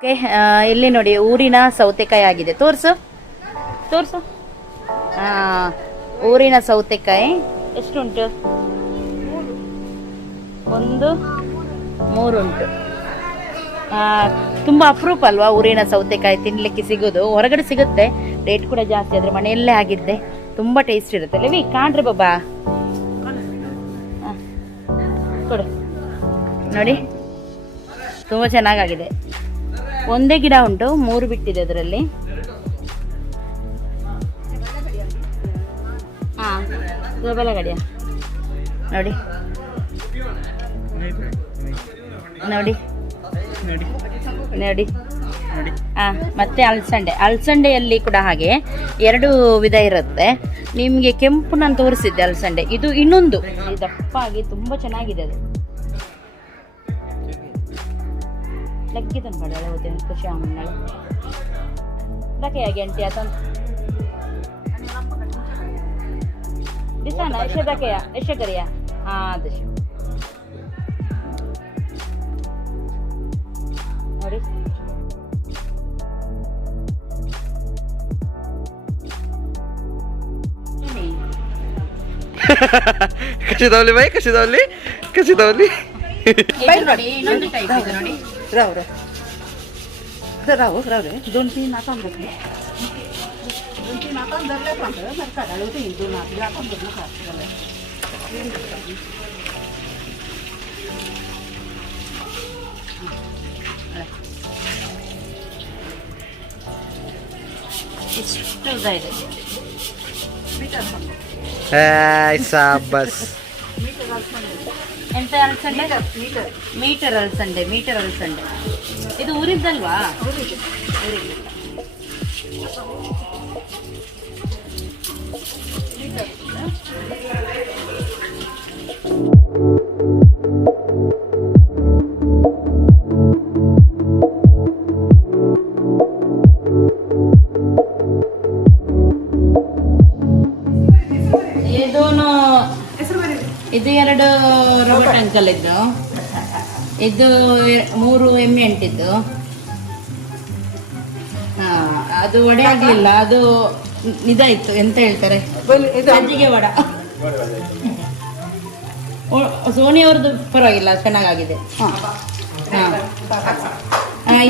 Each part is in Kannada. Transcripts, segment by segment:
ಓಕೆ, ಇಲ್ಲಿ ನೋಡಿ ಊರಿನ ಸೌತೆಕಾಯಿ ಆಗಿದೆ. ತೋರಿಸು ತೋರಿಸು. ಊರಿನ ಸೌತೆಕಾಯಿ ಎಷ್ಟುಂಟು? ಒಂದು 3 ಉಂಟು. ತುಂಬ ಅಪರೂಪ ಅಲ್ವಾ ಊರಿನ ಸೌತೆಕಾಯಿ ತಿನ್ನಲಿಕ್ಕೆ ಸಿಗೋದು. ಹೊರಗಡೆ ಸಿಗುತ್ತೆ, ರೇಟ್ ಕೂಡ ಜಾಸ್ತಿ. ಆದರೆ ಮನೆಯಲ್ಲೇ ಆಗಿದ್ದೆ ತುಂಬ ಟೇಸ್ಟ್ ಇರುತ್ತೆ. ಲೇವಿ ಕಾಣ್ರಿ ಬಾಬಾ, ಕೊಡು ನೋಡಿ, ತುಂಬ ಚೆನ್ನಾಗಾಗಿದೆ. ಒಂದೇ ಗಿಡ ಉಂಟು, 3 ಬಿಟ್ಟಿದೆ ಅದರಲ್ಲಿ. ಬೆಲೆ ಗಡಿಯ ನೋಡಿ ನೋಡಿ ನೋಡಿ. ಮತ್ತೆ ಅಲಸಂಡೆಯಲ್ಲಿ ಕೂಡ ಹಾಗೆ 2 ವಿಧ ಇರುತ್ತೆ. ನಿಮಗೆ ಕೆಂಪು ನಾನು ತೋರಿಸಿದ್ದೆ ಅಲಸಂಡೆ. ಇದು ಇನ್ನೊಂದು ದಪ್ಪಾಗಿ ತುಂಬ ಚೆನ್ನಾಗಿದೆ. ಅದು लग्गी पड़े होते हैं शाम रखे घंटे आता दिसा ना ऐसे रखे ऐसे करिया. हाँ दिशा ನೋಡಿ कशी धावली बाई, कशी धावली, कशी धावली. ನೋಡಿ ಇನ್ನೊಂದು ಟೈಪ್ ಇದೆ ನೋಡಿ. राव रे 2-3 आता धरले 2-3 आता धरले पण मला काढायला होते 2 आता आपण बघू का ಇಷ್ಟು ಇದೆ ಸಾಬಸ್. ಎಂತ ಅಲಸಂಡೆ? ಮೀಟರ್ ಅಲಸಂಡೆ. ಇದು ಊರಿದ್ದಲ್ವಾ? ಇದು 2 ರೋಬರ್ಟ್ ಅಂಕಲ್ ಇದ್ದು, ಇದು 3 ಎಮ್ಮೆ ಅಂಟಿದ್ದು. ಅದು ಒಡೆ ಆಗ್ಲಿಲ್ಲ, ಅದು ಇದಾಯ್ತು. ಎಂತ ಹೇಳ್ತಾರೆ, ಸಜ್ಜಿಗೆ ವಡ. ಸೋನಿ ಅವ್ರದ್ದು ಪರವಾಗಿಲ್ಲ, ಚೆನ್ನಾಗಾಗಿದೆ.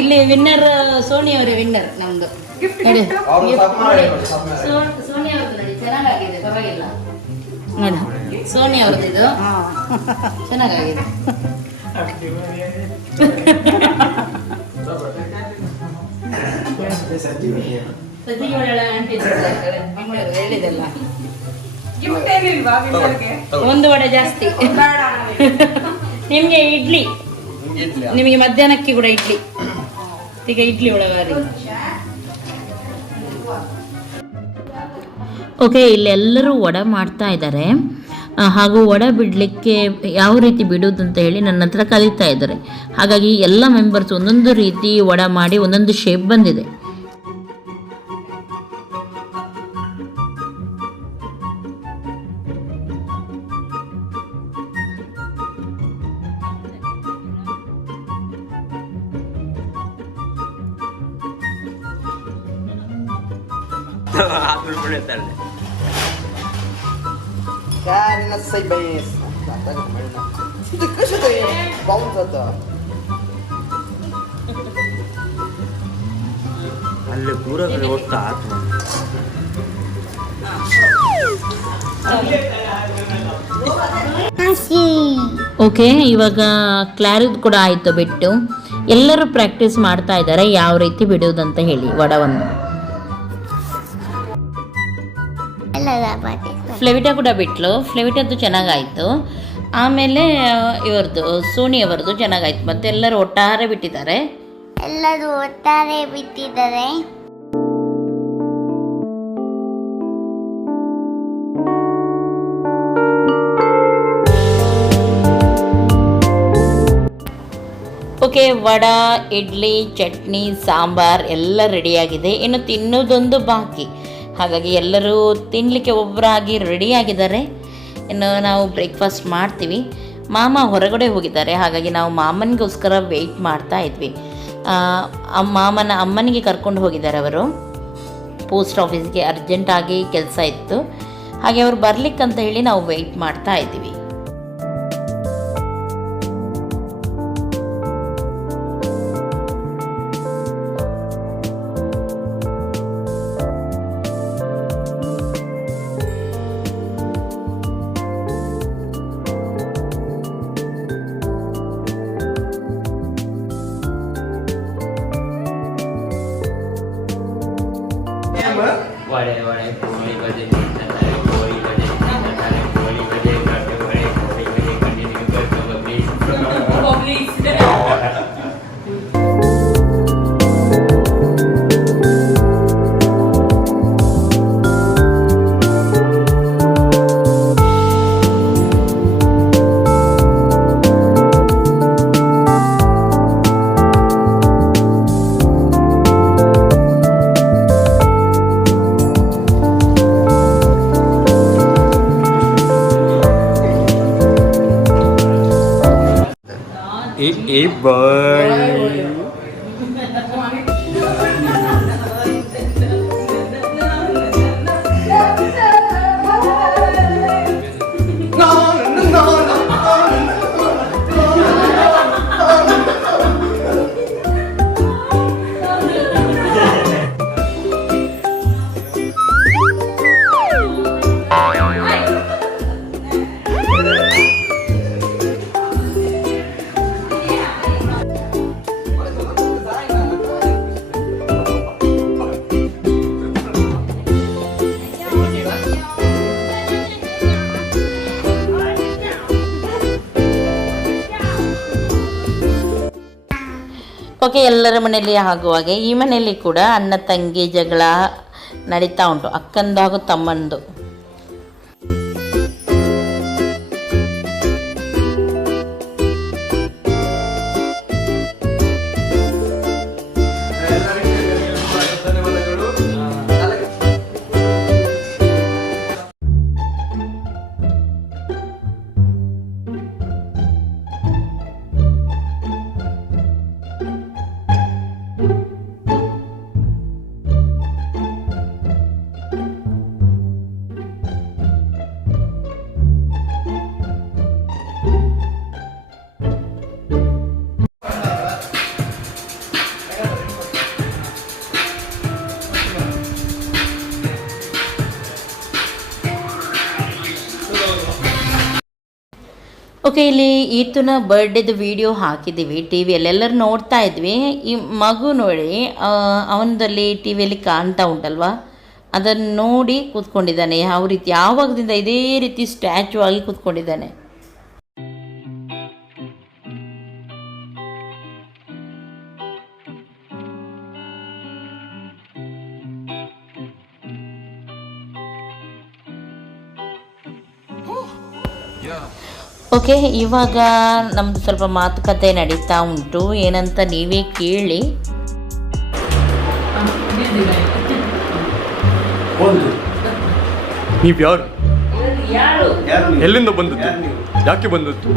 ಇಲ್ಲಿ ವಿನ್ನರ್ ಸೋನಿ ಅವರೇ ವಿನ್ನರ್ ನಮ್ದು. ನೋಡಿ ಸೋನಿ ಅವ್ರದ್ದು ನೋಡಿ, ಚೆನ್ನಾಗಾಗಿದೆ, ಪರವಾಗಿಲ್ಲ ನೋಡಿ. ಸೋನಿ ಅವ್ರದ್ದು ಇದು ಚೆನ್ನಾಗಾಗಿದೆ. ಸಜ್ಜಿಗೆ ಒಳ್ಳೆ ಹೇಳಿದೆಲ್ಲ. ಒಂದು ವಡೆ ಜಾಸ್ತಿ. ನಿಮ್ಗೆ ಇಡ್ಲಿ, ನಿಮಗೆ ಮಧ್ಯಾಹ್ನಕ್ಕೆ ಕೂಡ ಇಡ್ಲಿ. ಈಗ ಇಡ್ಲಿ ಒಳಗಾರಿ. ಓಕೆ, ಇಲ್ಲೆಲ್ಲರೂ ವಡೆ ಮಾಡ್ತಾ ಇದ್ದಾರೆ. ಹಾಗೂ ವಡೆ ಬಿಡಲಿಕ್ಕೆ ಯಾವ ರೀತಿ ಬಿಡೋದು ಅಂತ ಹೇಳಿ ನನ್ನ ಹತ್ರ ಕಲಿತಾ ಇದ್ದಾರೆ. ಹಾಗಾಗಿ ಎಲ್ಲ ಮೆಂಬರ್ಸ್ ಒಂದೊಂದು ರೀತಿ ವಡೆ ಮಾಡಿ ಒಂದೊಂದು ಶೇಪ್ ಬಂದಿದೆ. काय नसई बाईस तिथे कसं काय पाहून जात अल्ले पूरा कಡೆ ಹೋಗ್ತಾ ಓಕೆ, ಇವಾಗ ಕ್ಲಾರಿದ್ ಕೂಡ ಆಯಿತು ಬಿಟ್ಟು. ಎಲ್ಲರೂ ಪ್ರಾಕ್ಟೀಸ್ ಮಾಡ್ತಾ ಇದ್ದಾರೆ ಯಾವ ರೀತಿ ಬಿಡುವುದಂತ ಹೇಳಿ ವಡವನ್ನು. ಫ್ಲೆವಿಟಾ ಕೂಡ ಬಿಟ್ಲು. ಫ್ಲೆವಿಟದ್ದು ಚೆನ್ನಾಗಾಯಿತು. ಆಮೇಲೆ ಇವರದ್ದು ಸೋನಿ ಅವರದ್ದು ಚೆನ್ನಾಗಾಯ್ತು. ಮತ್ತೆ ಎಲ್ಲರೂ ಒಟ್ಟಾರೆ ಬಿಟ್ಟಿದ್ದಾರೆ. ಓಕೆ, ವಡ, ಇಡ್ಲಿ, ಚಟ್ನಿ, ಸಾಂಬಾರ್ ಎಲ್ಲ ರೆಡಿಯಾಗಿದೆ. ಇನ್ನು ತಿನ್ನೋದೊಂದು ಬಾಕಿ. ಹಾಗಾಗಿ ಎಲ್ಲರೂ ತಿನ್ನಲಿಕ್ಕೆ ಒಬ್ಬರಾಗಿ ರೆಡಿಯಾಗಿದ್ದಾರೆ. ಇನ್ನು ನಾವು ಬ್ರೇಕ್ಫಾಸ್ಟ್ ಮಾಡ್ತೀವಿ. ಮಾಮ ಹೊರಗಡೆ ಹೋಗಿದ್ದಾರೆ, ಹಾಗಾಗಿ ನಾವು ಮಾಮನಿಗೋಸ್ಕರ ವೆಯ್ಟ್ ಮಾಡ್ತಾ ಇದ್ವಿ. ಮಾಮನ ಅಮ್ಮನಿಗೆ ಕರ್ಕೊಂಡು ಹೋಗಿದ್ದಾರೆ ಅವರು ಪೋಸ್ಟ್ ಆಫೀಸ್ಗೆ, ಅರ್ಜೆಂಟಾಗಿ ಕೆಲಸ ಇತ್ತು. ಹಾಗೆ ಅವ್ರು ಬರ್ಲಿಕ್ಕಂತ ಹೇಳಿ ನಾವು ವೆಯ್ಟ್ ಮಾಡ್ತಾ ಇದ್ದೀವಿ. ವಡೆ ವಡೆ ಕೋಳಿ ಬಜೆ ತಿಂತಾರೆ, ಕೋಳಿ ಬಜೆ ತಿಂತಾರೆ, ಕೋಳಿ ಬಜೆ ಕಟ್ಟು ವಡೆ, ಕೋಳಿ ಬಜೆ ಕಣ್ಣಿಗೆ ಕಟ್ಟು ಬಬ್ಲಿ. Hey boy. ಓಕೆ, ಎಲ್ಲರ ಮನೆಯಲ್ಲಿ ಆಗುವಾಗೆ ಈ ಮನೆಯಲ್ಲಿ ಕೂಡ ಅಣ್ಣ ತಂಗಿ ಜಗಳ ನಡೀತಾ ಉಂಟು, ಅಕ್ಕಂದು ಹಾಗೂ ತಮ್ಮಂದು. ಓಕೆ, ಇಲ್ಲಿ ಈತನ ಬರ್ಡೇದು ವಿಡಿಯೋ ಹಾಕಿದ್ದೀವಿ ಟಿ ವಿಯಲ್ಲಿ, ಎಲ್ಲರೂ ನೋಡ್ತಾ ಇದ್ವಿ. ಈ ಮಗು ನೋಡಿ ಅವನದಲ್ಲಿ ಟಿ ವಿಯಲ್ಲಿ ಕಾಣ್ತಾ ಉಂಟಲ್ವಾ, ಅದನ್ನು ನೋಡಿ ಕೂತ್ಕೊಂಡಿದ್ದಾನೆ. ಯಾವ ರೀತಿ ಯಾವಾಗದಿಂದ ಇದೇ ರೀತಿ ಸ್ಟ್ಯಾಚು ಆಗಿ ಕೂತ್ಕೊಂಡಿದ್ದಾನೆ. ಓಕೆ, ಇವಾಗ ನಮ್ಮದು ಸ್ವಲ್ಪ ಮಾತುಕತೆ ನಡೀತಾ ಉಂಟು. ಏನಂತ ನೀವೇ ಕೇಳಿ. ನೀವು ಯಾರು? ಎಲ್ಲಿಂದ ಬಂದದ್ದು? ಯಾಕೆ ಬಂದದ್ದು?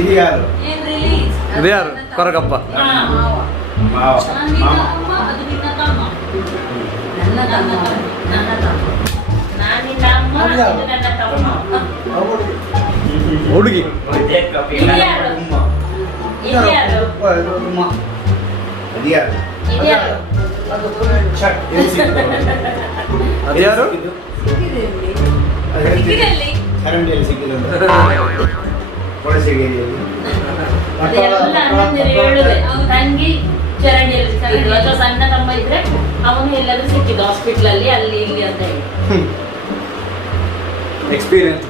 ಇದು ಯಾರು? ಕೊರಗಪ್ಪ. ಹುಡುಗಿ ತಂಗಿ ಚರಂಡಿಯಲ್ಲಿ ಸಿಕ್ಕಿದ್ರು, ಅಥವಾ ಸಣ್ಣ ತಮ್ಮ ಇದ್ರೆ ಅವನು ಎಲ್ಲರೂ ಸಿಕ್ಕಿದ್ದು ಹಾಸ್ಪಿಟಲ್ ಅಲ್ಲಿ ಅಲ್ಲಿ ಇಲ್ಲಿ ಅಂತ ಹೇಳಿ ಎಕ್ಸ್ಪೀರಿಯನ್ಸ್.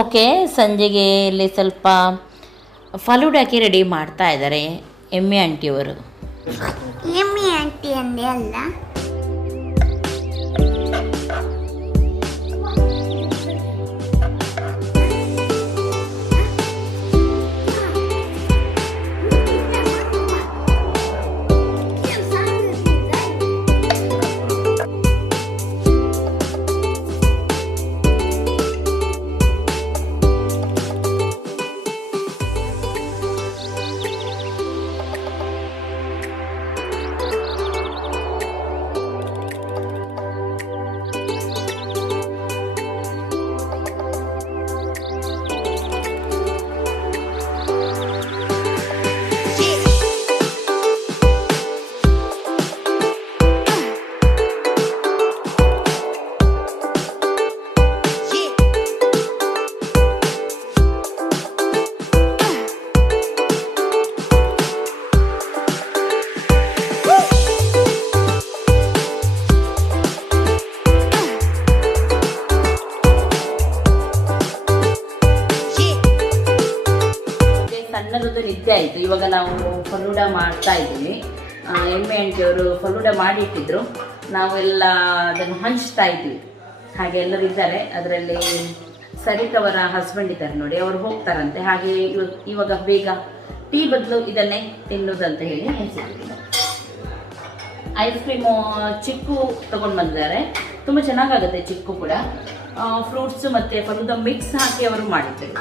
ಓಕೆ, ಸಂಜೆಗೆ ಇಲ್ಲಿ ಸ್ವಲ್ಪ ಫಲೂಡಾಕಿ ರೆಡಿ ಮಾಡ್ತಾ ಇದ್ದಾರೆ ಎಮ್ಮೆ ಆಂಟಿಯವರು. ಎಮ್ಮೆ ಆಂಟಿ ಅಂದೆ ಅಲ್ಲ, ಇವಾಗ ನಾವು ಫಲೂಡ ಮಾಡ್ತಾ ಇದ್ದೀವಿ. ಎಮ್ಮೆ ಆಂಟಿಯವರು ಫಲೂಡ ಮಾಡಿಟ್ಟಿದ್ರು, ನಾವೆಲ್ಲ ಅದನ್ನು ಹಂಚ್ತಾ ಇದ್ವಿ. ಹಾಗೆ ಎಲ್ಲರೂ ಇದ್ದಾರೆ. ಅದರಲ್ಲಿ ಸರಿಕ್ ಅವರ ಹಸ್ಬೆಂಡ್ ಇದ್ದಾರೆ ನೋಡಿ, ಅವರು ಹೋಗ್ತಾರಂತೆ. ಹಾಗೆ ಇವಾಗ ಬೇಗ ಟೀ ಬದಲು ಇದನ್ನೇ ತಿನ್ನೋದಂತ ಹೇಳಿ ಅನಿಸಿದ್ವಿ. ಐಸ್ ಕ್ರೀಮು ಚಿಕ್ಕು ತೊಗೊಂಡು ಬಂದಿದ್ದಾರೆ, ತುಂಬ ಚೆನ್ನಾಗಾಗುತ್ತೆ ಚಿಕ್ಕು ಕೂಡ. ಫ್ರೂಟ್ಸು ಮತ್ತು ಫಲೂದ ಮಿಕ್ಸ್ ಹಾಕಿ ಅವರು ಮಾಡಿದ್ದರು.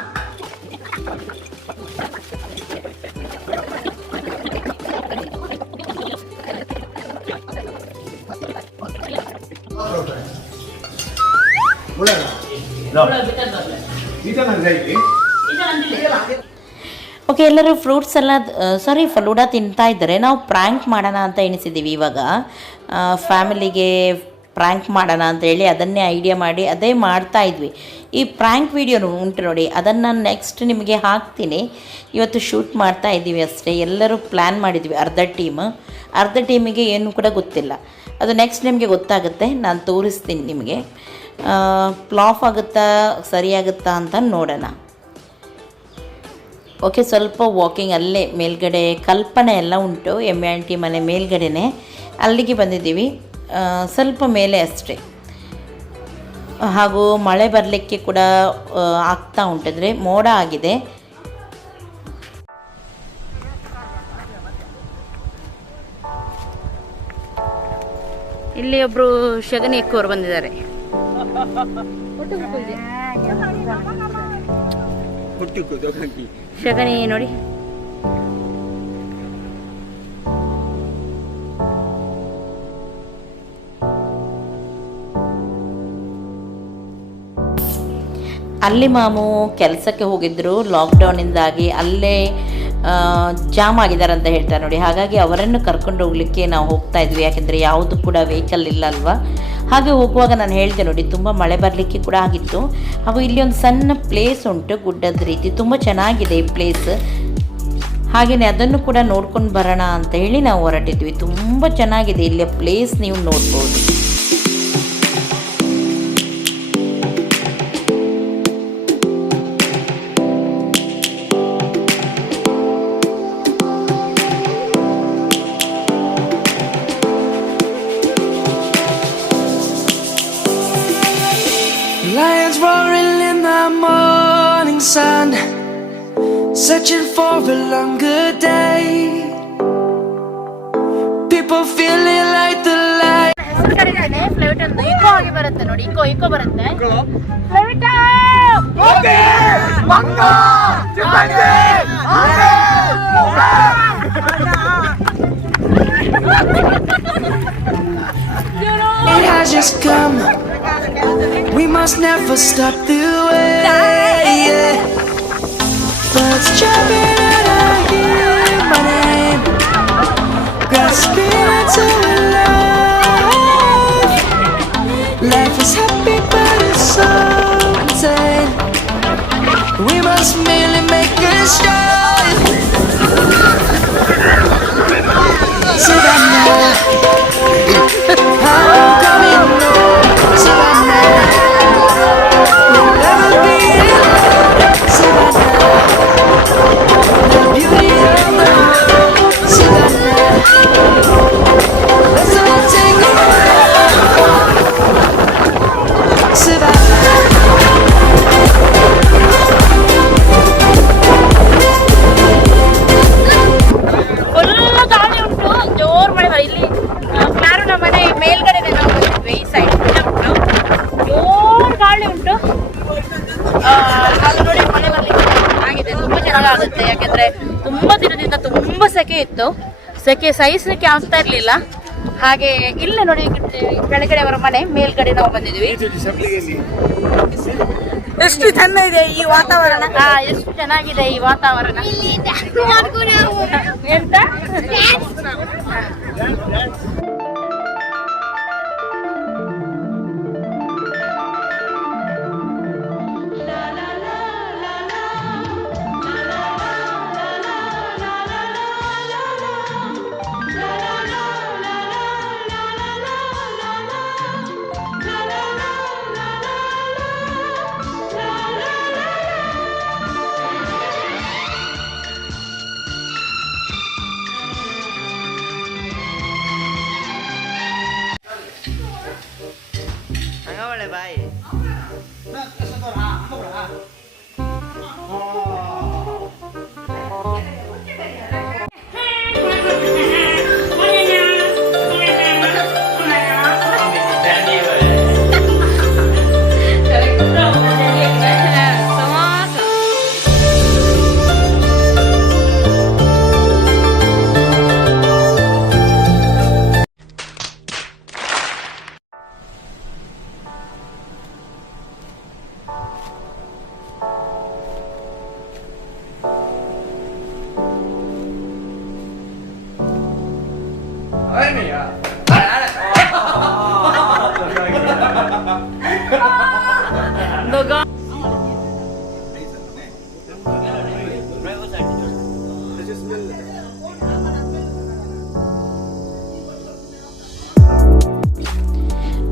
ಓಕೆ, ಎಲ್ಲರೂ ಫ್ರೂಟ್ಸ್ ಎಲ್ಲ ಫಲೂಡ ತಿಂತಾ ಇದ್ದಾರೆ. ನಾವು ಪ್ರ್ಯಾಂಕ್ ಮಾಡೋಣ ಅಂತ ಎಣಿಸಿದ್ದೀವಿ. ಇವಾಗ ಫ್ಯಾಮಿಲಿಗೆ ಪ್ರ್ಯಾಂಕ್ ಮಾಡೋಣ ಅಂತ ಹೇಳಿ ಅದನ್ನೇ ಐಡಿಯಾ ಮಾಡಿ ಅದೇ ಮಾಡ್ತಾ ಇದ್ವಿ. ಈ ಪ್ರ್ಯಾಂಕ್ ವಿಡಿಯೋನು ಉಂಟು ನೋಡಿ, ಅದನ್ನು ನೆಕ್ಸ್ಟ್ ನಿಮಗೆ ಹಾಕ್ತೀನಿ. ಇವತ್ತು ಶೂಟ್ ಮಾಡ್ತಾ ಇದ್ದೀವಿ ಅಷ್ಟೇ. ಎಲ್ಲರೂ ಪ್ಲ್ಯಾನ್ ಮಾಡಿದ್ವಿ. ಅರ್ಧ ಟೀಮಿಗೆ ಏನು ಕೂಡ ಗೊತ್ತಿಲ್ಲ. ಅದು ನೆಕ್ಸ್ಟ್ ನಿಮಗೆ ಗೊತ್ತಾಗುತ್ತೆ, ನಾನು ತೋರಿಸ್ತೀನಿ ನಿಮಗೆ. ಫ್ಲಾಪ್ ಆಗುತ್ತಾ ಸರಿಯಾಗುತ್ತಾ ಅಂತ ನೋಡೋಣ. ಓಕೆ, ಸ್ವಲ್ಪ ವಾಕಿಂಗ್ ಅಲ್ಲೇ ಮೇಲ್ಗಡೆ ಕಲ್ಪನೆ ಎಲ್ಲ ಉಂಟು, ಎಮ್ಮೆ ಆಂಟಿ ಮನೆ ಮೇಲ್ಗಡೆನೇ, ಅಲ್ಲಿಗೆ ಬಂದಿದ್ದೀವಿ. ಸ್ವಲ್ಪ ಮೇಲೆ ಅಷ್ಟೇ. ಹಾಗೂ ಮಳೆ ಬರಲಿಕ್ಕೆ ಕೂಡ ಆಗ್ತಾ ಉಂಟಿದ್ರೆ ಮೋಡ ಆಗಿದೆ. ಇಲ್ಲಿ ಒಬ್ರು ಶಗನಿ ಎಕ್ಕವರು ಬಂದಿದ್ದಾರೆ. ಶಗನಿ ನೋಡಿ, ಅಲ್ಲಿ ಮಾಮು ಕೆಲಸಕ್ಕೆ ಹೋಗಿದ್ದರು. ಲಾಕ್ಡೌನಿಂದಾಗಿ ಅಲ್ಲೇ ಜಾಮ್ ಆಗಿದ್ದಾರೆ ಅಂತ ಹೇಳ್ತಾರೆ ನೋಡಿ. ಹಾಗಾಗಿ ಅವರನ್ನು ಕರ್ಕೊಂಡು ಹೋಗಲಿಕ್ಕೆ ನಾವು ಹೋಗ್ತಾ ಇದ್ವಿ. ಯಾಕೆಂದರೆ ಯಾವುದು ಕೂಡ ವೆಹಿಕಲ್ ಇಲ್ಲ ಅಲ್ವಾ. ಹಾಗೆ ಹೋಗುವಾಗ ನಾನು ಹೇಳಿದೆ ನೋಡಿ, ತುಂಬ ಮಳೆ ಬರಲಿಕ್ಕೆ ಕೂಡ ಆಗಿತ್ತು. ಹಾಗೂ ಇಲ್ಲಿ ಒಂದು ಸಣ್ಣ ಪ್ಲೇಸ್ ಉಂಟು, ಗುಡ್ಡದ ರೀತಿ, ತುಂಬ ಚೆನ್ನಾಗಿದೆ ಈ ಪ್ಲೇಸ್. ಹಾಗೆಯೇ ಅದನ್ನು ಕೂಡ ನೋಡ್ಕೊಂಡು ಬರೋಣ ಅಂತ ಹೇಳಿ ನಾವು ಹೊರಟಿದ್ವಿ. ತುಂಬ ಚೆನ್ನಾಗಿದೆ ಇಲ್ಲಿಯ ಪ್ಲೇಸ್, ನೀವು ನೋಡ್ಬೋದು. Lions roaring in the morning sun, searching for a longer day. People feeling like the light. Flight ಒಂದು ಇಕೋ ಆಗಿ ಬರುತ್ತೆ ನೋಡಿ, ಇಕೋ ಬರುತ್ತೆ. It has just come. We must never stop the way. Birds jumping and I hear my name, grasping into life. Life is happy but it's so insane. We must merely make a start. Savannah, I'm coming home. Savannah, we'll never be alone. Savannah, the beauty of the world. Savannah, let's all take a ride. Savannah. Full ಗಾಳಿ ಉಂಟು, ಜೋರ್ ಮಳೆ. ಇಲ್ಲಿ ಯಾರು ನಮ್ಮ ಮನೆ ಮೇಲ್ಗಡೆ ನಾವು ಬಂದಿದ್ವಿ, ಈ ಸೈಡ್ ಜೋರ್ ಗಾಳಿ ಉಂಟು. ಹಾಗೆ ನೋಡಿ, ಮಳೆ ಬರ್ಲಿಕ್ಕೆ ಆಗಿದೆ. ತುಂಬಾ ಚೆನ್ನಾಗಾಗುತ್ತೆ, ಯಾಕೆಂದ್ರೆ ತುಂಬಾ ದಿನದಿಂದ ತುಂಬಾ ಸೆಕೆ ಇತ್ತು. ಸೆಕೆ ಸಹಿಸ್ಲಿಕ್ಕೆ ಆಗ್ತಾ ಇರ್ಲಿಲ್ಲ. ಹಾಗೆ ಇಲ್ಲೇ ನೋಡಿ, ಕೆಳಗಡೆ ಅವರ ಮನೆ ಮೇಲ್ಗಡೆ ನಾವು ಬಂದಿದ್ವಿ. ಎಷ್ಟು ಚೆಂದ ಇದೆ ಈ ವಾತಾವರಣ. ಎಷ್ಟು ಚೆನ್ನಾಗಿದೆ ಈ ವಾತಾವರಣ. ಎಂತ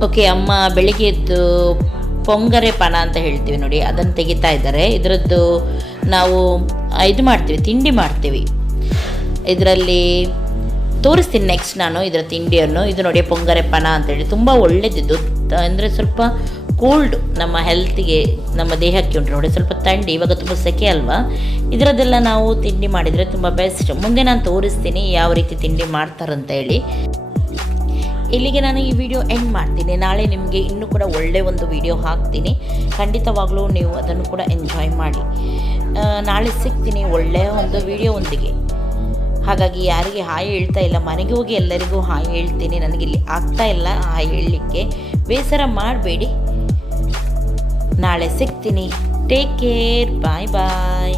ಓಕೆ, ಅಮ್ಮ ಬೆಳಿಗ್ಗೆ ಎದ್ದು ಪೊಂಗರೆ ಪಾನ ಅಂತ ಹೇಳ್ತೀವಿ ನೋಡಿ, ಅದನ್ನು ತೆಗಿತಾ ಇದ್ದಾರೆ. ಇದರದ್ದು ನಾವು ಇದು ಮಾಡ್ತೀವಿ, ತಿಂಡಿ ಮಾಡ್ತೀವಿ. ಇದರಲ್ಲಿ ತೋರಿಸ್ತೀನಿ ನೆಕ್ಸ್ಟ್ ನಾನು ಇದರ ತಿಂಡಿಯನ್ನು. ಇದು ನೋಡಿ ಪೊಂಗರೆ ಪಾನ ಅಂತೇಳಿ ತುಂಬ ಒಳ್ಳೆಯದಿದ್ದು, ಅಂದರೆ ಸ್ವಲ್ಪ ಕೋಲ್ಡ್ ನಮ್ಮ ಹೆಲ್ತಿಗೆ, ನಮ್ಮ ದೇಹಕ್ಕೆ ಉಂಟು ನೋಡಿ, ಸ್ವಲ್ಪ ಥಂಡಿ. ಇವಾಗ ತುಂಬ ಸೆಕೆ ಅಲ್ವಾ, ಇದರದ್ದೆಲ್ಲ ನಾವು ತಿಂಡಿ ಮಾಡಿದರೆ ತುಂಬ ಬೆಸ್ಟ್. ಮುಂದೆ ನಾನು ತೋರಿಸ್ತೀನಿ ಯಾವ ರೀತಿ ತಿಂಡಿ ಮಾಡ್ತಾರಂತ ಹೇಳಿ. ಇಲ್ಲಿಗೆ ನಾನು ಈ ವಿಡಿಯೋ ಎಂಡ್ ಮಾಡ್ತೀನಿ. ನಾಳೆ ನಿಮಗೆ ಇನ್ನೂ ಕೂಡ ಒಳ್ಳೆ ಒಂದು ವಿಡಿಯೋ ಹಾಕ್ತೀನಿ. ಖಂಡಿತವಾಗ್ಲೂ ನೀವು ಅದನ್ನು ಕೂಡ ಎಂಜಾಯ್ ಮಾಡಿ. ನಾಳೆ ಸಿಗ್ತೀನಿ ಒಳ್ಳೆಯ ಒಂದು ವಿಡಿಯೋ ಒಂದಿಗೆ. ಹಾಗಾಗಿ ಯಾರಿಗೆ ಹಾಯ್ ಹೇಳ್ತಾ ಇಲ್ಲ, ಮನೆಗೆ ಹೋಗಿ ಎಲ್ಲರಿಗೂ ಹಾಯ್ ಹೇಳ್ತೀನಿ. ನನಗಿಲ್ಲಿ ಆಗ್ತಾ ಇಲ್ಲ ಹಾಯ್ ಹೇಳಲಿಕ್ಕೆ, ಬೇಸರ ಮಾಡಬೇಡಿ. ನಾಳೆ ಸಿಗ್ತೀನಿ. ಟೇಕ್ ಕೇರ್, ಬಾಯ್ ಬಾಯ್.